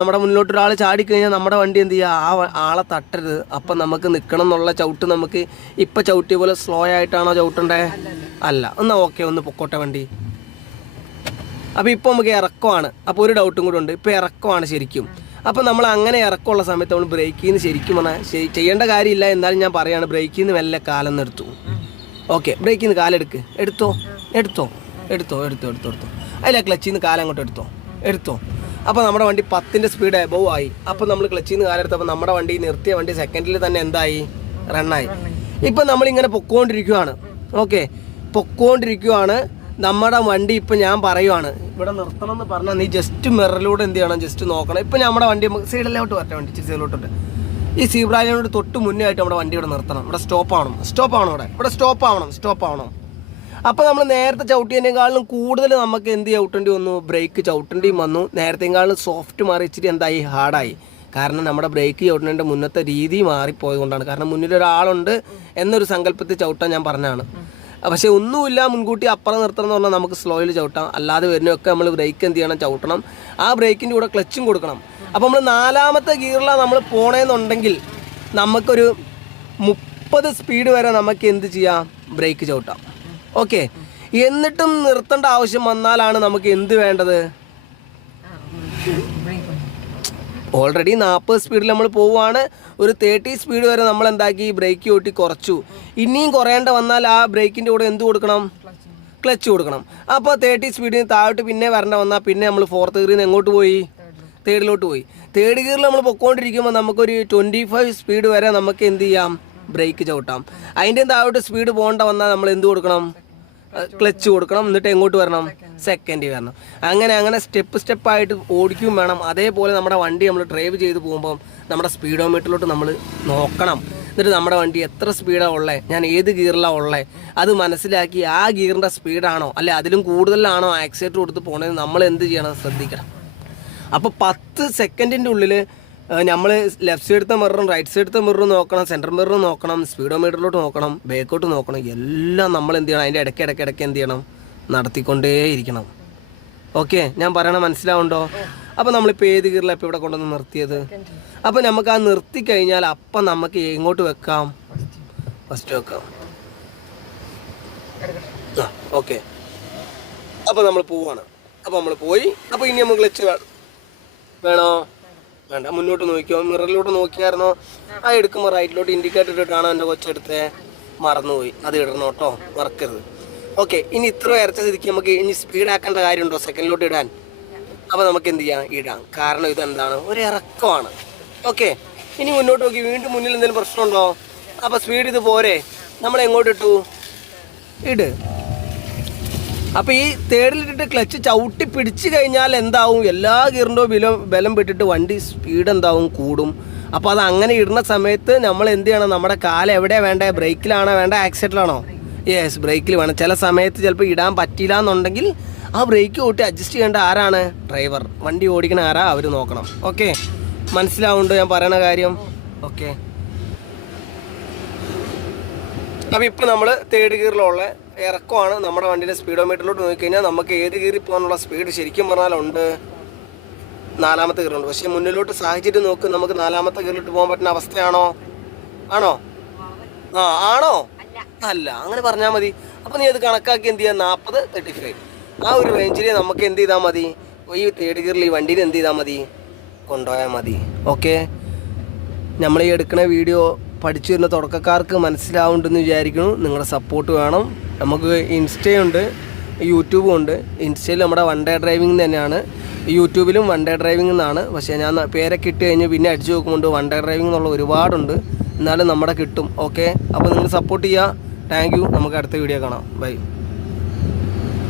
നമ്മുടെ മുന്നിലോട്ട് ഒരാൾ ചാടിക്കഴിഞ്ഞാൽ നമ്മുടെ വണ്ടി എന്ത് ചെയ്യുക ആ ആളെ തട്ടരുത്. അപ്പം നമുക്ക് നിൽക്കണം എന്നുള്ള ചവിട്ട് നമുക്ക് ഇപ്പം ചവിട്ടിയ പോലെ സ്ലോ ആയിട്ടാണോ ചവിട്ടണ്ടേ? അല്ല. എന്നാൽ ഓക്കെ ഒന്ന് പൊക്കോട്ടെ വണ്ടി. അപ്പോൾ ഇപ്പോൾ നമുക്ക് ഇറക്കമാണ്. അപ്പോൾ ഒരു ഡൗട്ടും കൂടെ ഉണ്ട്. ഇപ്പോൾ ഇറക്കമാണ് ശരിക്കും. അപ്പോൾ നമ്മൾ അങ്ങനെ ഇറക്കമുള്ള സമയത്ത് നമ്മൾ ബ്രേക്കിൽ നിന്ന് ശരിക്കും പറഞ്ഞാൽ ചെയ്യേണ്ട കാര്യമില്ല. എന്നാലും ഞാൻ പറയുകയാണ് ബ്രേക്കിൽ നിന്ന് മെല്ലെ കാലം എടുത്തു. ഓക്കെ ബ്രേക്കിൽ നിന്ന് കാലെടുക്ക് എടുത്തോ? എടുത്തോ? എടുത്തോ എടുത്തോ എടുത്തോ എടുത്തോ. അതിലെ ക്ലച്ചിൽ നിന്ന് കാലം അങ്ങോട്ട് എടുത്തോ? എടുത്തോ? അപ്പോൾ നമ്മുടെ വണ്ടി പത്തിന്റെ സ്പീഡ് എബവ് ആയി. അപ്പോൾ നമ്മൾ ക്ലച്ചിന്ന് നിന്ന് കാലെടുത്തപ്പോൾ നമ്മുടെ വണ്ടി നിർത്തിയ വണ്ടി സെക്കൻഡിൽ തന്നെ എന്തായി? റണ്ണായി ഇപ്പം നമ്മളിങ്ങനെ പൊക്കോണ്ടിരിക്കുവാണ്. ഓക്കെ പൊക്കോണ്ടിരിക്കുവാണ്. നമ്മുടെ വണ്ടി ഇപ്പം ഞാൻ പറയുവാണ്. ഇവിടെ നിർത്തണം എന്ന് പറഞ്ഞാൽ നീ ജസ്റ്റ് മിററിലൂടെ എന്ത് ചെയ്യണം? ജസ്റ്റ് നോക്കണം. ഇപ്പം നമ്മുടെ വണ്ടി സൈഡിലോട്ട് വരട്ടെ വണ്ടി സൈഡിലോട്ടുണ്ട് സൈഡിലോട്ട് ഈ സീബ്രാലിനോട് തൊട്ട് മുന്നേ ആയിട്ട് നമ്മുടെ വണ്ടി ഇവിടെ നിർത്തണം. ഇവിടെ സ്റ്റോപ്പ് ആവണം. സ്റ്റോപ്പ് ആവണം ഇവിടെ. ഇവിടെ സ്റ്റോപ്പ് ആവണം. സ്റ്റോപ്പ് ആവണം. അപ്പോൾ നമ്മൾ നേരത്തെ ചവിട്ടിയതിനേക്കാളും കൂടുതൽ നമുക്ക് എന്ത് ചവിട്ടേണ്ടി വന്നു. ബ്രേക്ക് ചവിട്ടേണ്ടിയും വന്നു. നേരത്തെക്കാളും സോഫ്റ്റ് മാറി ഇച്ചിരി എന്തായി ഹാർഡായി. കാരണം നമ്മുടെ ബ്രേക്ക് ചവിട്ടുന്നതിന്റെ മുന്നത്തെ രീതി മാറിപ്പോയത് കൊണ്ടാണ് കാരണം മുന്നിൽ ഒരാളുണ്ട് എന്നൊരു സങ്കല്പത്തിൽ ചവിട്ടാൻ ഞാൻ പറഞ്ഞതാണ്. പക്ഷേ ഒന്നുമില്ല മുൻകൂട്ടി അപ്പുറം നിർത്തണം എന്ന് പറഞ്ഞാൽ നമുക്ക് സ്ലോയിൽ ചവിട്ടാം. അല്ലാതെ വരുന്നൊക്കെ നമ്മൾ ബ്രേക്ക് എന്ത് ചെയ്യണം? ചവിട്ടണം. ആ ബ്രേക്കിന്റെ കൂടെ ക്ലച്ചും കൊടുക്കണം. അപ്പോൾ നമ്മൾ നാലാമത്തെ ഗിയറിലാണ് നമ്മൾ പോണേന്നുണ്ടെങ്കിൽ നമുക്കൊരു മുപ്പത് സ്പീഡ് വരെ നമുക്ക് എന്ത് ചെയ്യാം? ബ്രേക്ക് ചവിട്ടാം. ഓക്കെ. എന്നിട്ടും നിർത്തേണ്ട ആവശ്യം വന്നാലാണ് നമുക്ക് എന്ത് വേണ്ടത്? ഓൾറെഡി നാൽപ്പത് സ്പീഡിൽ നമ്മൾ പോവുകയാണ് ഒരു തേർട്ടി സ്പീഡ് വരെ നമ്മൾ എന്താക്കി? ബ്രേക്ക് ഓട്ടി കുറച്ചു. ഇനിയും കുറയേണ്ട വന്നാൽ ആ ബ്രേക്കിന്റെ കൂടെ എന്ത് കൊടുക്കണം? ക്ലച്ച് കൊടുക്കണം. അപ്പോൾ തേർട്ടി സ്പീഡിന് താഴോട്ട് പിന്നെ വരേണ്ട വന്നാൽ പിന്നെ നമ്മൾ ഫോർത്ത് ഗിയറിൽ നിന്ന് എങ്ങോട്ട് പോയി? തേർഡിലോട്ട് പോയി. തേർഡ് ഗിയറിൽ നമ്മൾ പൊക്കോണ്ടിരിക്കുമ്പോൾ നമുക്കൊരു ട്വന്റി ഫൈവ് സ്പീഡ് വരെ നമുക്ക് എന്ത് ചെയ്യാം? ബ്രേക്ക് ചവിട്ടാം. അതിന്റെ താഴോട്ട് സ്പീഡ് പോകേണ്ട വന്നാൽ നമ്മൾ എന്ത് കൊടുക്കണം? ക്ലച്ച് കൊടുക്കണം എന്നിട്ട് എങ്ങോട്ട് വരണം? സെക്കൻഡ് വരണം. അങ്ങനെ അങ്ങനെ സ്റ്റെപ്പ് സ്റ്റെപ്പായിട്ട് ഓടിക്കും വേണം. അതേപോലെ നമ്മുടെ വണ്ടി നമ്മൾ ഡ്രൈവ് ചെയ്ത് പോകുമ്പോൾ നമ്മുടെ സ്പീഡോമീറ്ററിലോട്ട് നമ്മൾ നോക്കണം. എന്നിട്ട് നമ്മുടെ വണ്ടി എത്ര സ്പീഡാണ് ഉള്ളത് ഞാൻ ഏത് ഗിയറിലാണ് ഉള്ളത് അത് മനസ്സിലാക്കി ആ ഗിയറിന്റെ സ്പീഡാണോ അല്ലെ അതിലും കൂടുതലാണോ ആക്സിലേറ്റർ കൊടുത്ത് പോകണമെന്ന് നമ്മൾ എന്ത് ചെയ്യണം? ശ്രദ്ധിക്കണം. അപ്പോൾ പത്ത് സെക്കൻഡിന്റെ ഉള്ളിൽ നമ്മൾ ലെഫ്റ്റ് സൈഡത്തെ മിററും റൈറ്റ് സൈഡത്തെ മിററും നോക്കണം സെന്റർ മിററും നോക്കണം സ്പീഡോമീറ്ററിലോട്ട് നോക്കണം ബേക്കോട്ട് നോക്കണം എല്ലാം നമ്മൾ എന്ത് ചെയ്യണം അതിന്റെ ഇടയ്ക്ക് ഇടയ്ക്ക് ഇടയ്ക്ക് എന്ത് ചെയ്യണം നടത്തിക്കൊണ്ടേയിരിക്കണം ഓക്കെ ഞാൻ പറയണ മനസ്സിലാവുണ്ടോ? അപ്പോൾ നമ്മളിപ്പോൾ ഏത് ഗിയറിലാണ് ഇപ്പോൾ ഇവിടെ കൊണ്ടുവന്ന് നിർത്തിയത്? അപ്പോൾ നമുക്ക് ആ നിർത്തി കഴിഞ്ഞാൽ അപ്പം നമുക്ക് എങ്ങോട്ട് വെക്കാം? ഫസ്റ്റ് വെക്കാം. ഓക്കെ അപ്പോൾ നമ്മൾ പോവാണ്. അപ്പോൾ നമ്മൾ പോയി. അപ്പോൾ ഇനി നമുക്ക് ക്ലച്ച് വേണോ? വേണ്ട മുന്നോട്ട് നോക്കിയോ മിററിലോട്ട് നോക്കിയായിരുന്നോ? ആ എടുക്കുമ്പോൾ റൈറ്റിലോട്ട് ഇൻഡിക്കേറ്റർ ഇട്ടിട്ടാണ് എന്റെ കൊച്ചെടുത്തേ മറന്നുപോയി. അത് ഇടണം കേട്ടോ മറക്കരുത്. ഓക്കെ ഇനി ഇത്ര വരച്ച സ്ഥിതിക്ക് നമുക്ക് ഇനി സ്പീഡ് ആക്കേണ്ട കാര്യമുണ്ടോ? സെക്കൻഡിലോട്ട് ഇടാൻ. അപ്പോൾ നമുക്ക് എന്ത് ചെയ്യാം? ഇടാം. കാരണം ഇതെന്താണ്? ഒരു ഇറക്കമാണ്. ഓക്കെ ഇനി മുന്നോട്ട് നോക്കി. വീണ്ടും മുന്നിൽ എന്തെങ്കിലും പ്രശ്നമുണ്ടോ? അപ്പോൾ സ്പീഡ് ഇത് പോരെ. നമ്മൾ എങ്ങോട്ട് ഇട്ടു? ഇട്. അപ്പോൾ ഈ തേടിലിട്ടിട്ട് ക്ലച്ച് ചവിട്ടി പിടിച്ചു കഴിഞ്ഞാൽ എന്താവും? എല്ലാ ഗിയറിന്റെ ബലം ബലം വിട്ടിട്ട് വണ്ടി സ്പീഡ് എന്താവും? കൂടും. അപ്പോൾ അത് അങ്ങനെ ഇടുന്ന സമയത്ത് നമ്മൾ എന്ത് ചെയ്യണം? നമ്മുടെ കാൽ എവിടെയാണ് വേണ്ടത് ബ്രേക്കിലാണോ വേണ്ട? ആക്സിഡന്റിലാണോ യെസ് ബ്രേക്കിൽ വേണം. ചില സമയത്ത് ചിലപ്പോൾ ഇടാൻ പറ്റില്ല എന്നുണ്ടെങ്കിൽ ആ ബ്രേക്ക് കൂട്ടി അഡ്ജസ്റ്റ് ചെയ്യേണ്ട ആരാണ്? ഡ്രൈവർ വണ്ടി ഓടിക്കണ ആരാ? അവർ നോക്കണം. ഓക്കെ മനസ്സിലാവുണ്ടോ ഞാൻ പറയണ കാര്യം? ഓക്കെ അപ്പോൾ ഇപ്പോൾ നമ്മൾ തേർഡ് ഗിയറിലുള്ള ഇറക്കമാണ്. നമ്മുടെ വണ്ടിയുടെ സ്പീഡോമീറ്ററിലോട്ട് നോക്കിക്കഴിഞ്ഞാൽ നമുക്ക് ഏത് കീറി പോകാനുള്ള സ്പീഡ് ശരിക്കും പറഞ്ഞാലുണ്ട്. നാലാമത്തെ കീറുണ്ട് പക്ഷേ മുന്നിലോട്ട് സാഹചര്യം നോക്ക് നമുക്ക് നാലാമത്തെ കീറിലോട്ട് പോകാൻ പറ്റുന്ന അവസ്ഥയാണോ? ആണോ? ആ ആണോ? അല്ല അങ്ങനെ പറഞ്ഞാൽ മതി. അപ്പോൾ നീ അത് കണക്കാക്കി എന്ത് ചെയ്യാം? നാൽപ്പത് തേർട്ടി ഫൈവ് ആ ഒരു റേഞ്ചിൽ നമുക്ക് എന്ത് ചെയ്താൽ മതി? ഈ തേർഡ് ഗിയറിൽ ഈ വണ്ടിയിൽ എന്ത് ചെയ്താൽ മതി? കൊണ്ടുപോയാൽ മതി. ഓക്കെ? നമ്മൾ ഈ എടുക്കുന്ന വീഡിയോ പഠിച്ചു വരുന്ന തുടക്കക്കാർക്ക് മനസ്സിലാവുന്നുണ്ടെന്ന് വിചാരിക്കുന്നു. നിങ്ങളുടെ സപ്പോർട്ട് വേണം. നമുക്ക് ഇൻസ്റ്റയുണ്ട് യൂട്യൂബും ഉണ്ട് ഇൻസ്റ്റയിൽ നമ്മുടെ വൺ ഡേ ഡ്രൈവിംഗ് തന്നെയാണ്. യൂട്യൂബിലും വൺ ഡേ ഡ്രൈവിംഗ് എന്നാണ്. പക്ഷേ ഞാൻ പേരൊക്കെ ഇട്ട് കഴിഞ്ഞ് പിന്നെ അടിച്ചു നോക്കുമ്പോൾ വൺ ഡേ ഡ്രൈവിംഗ് എന്നുള്ള ഒരുപാടുണ്ട്. എന്നാലും നമ്മുടെ കിട്ടും. ഓക്കെ അപ്പോൾ നിങ്ങൾ സപ്പോർട്ട് ചെയ്യുക. താങ്ക് യു നമുക്ക് അടുത്ത വീഡിയോ കാണാം. ബൈ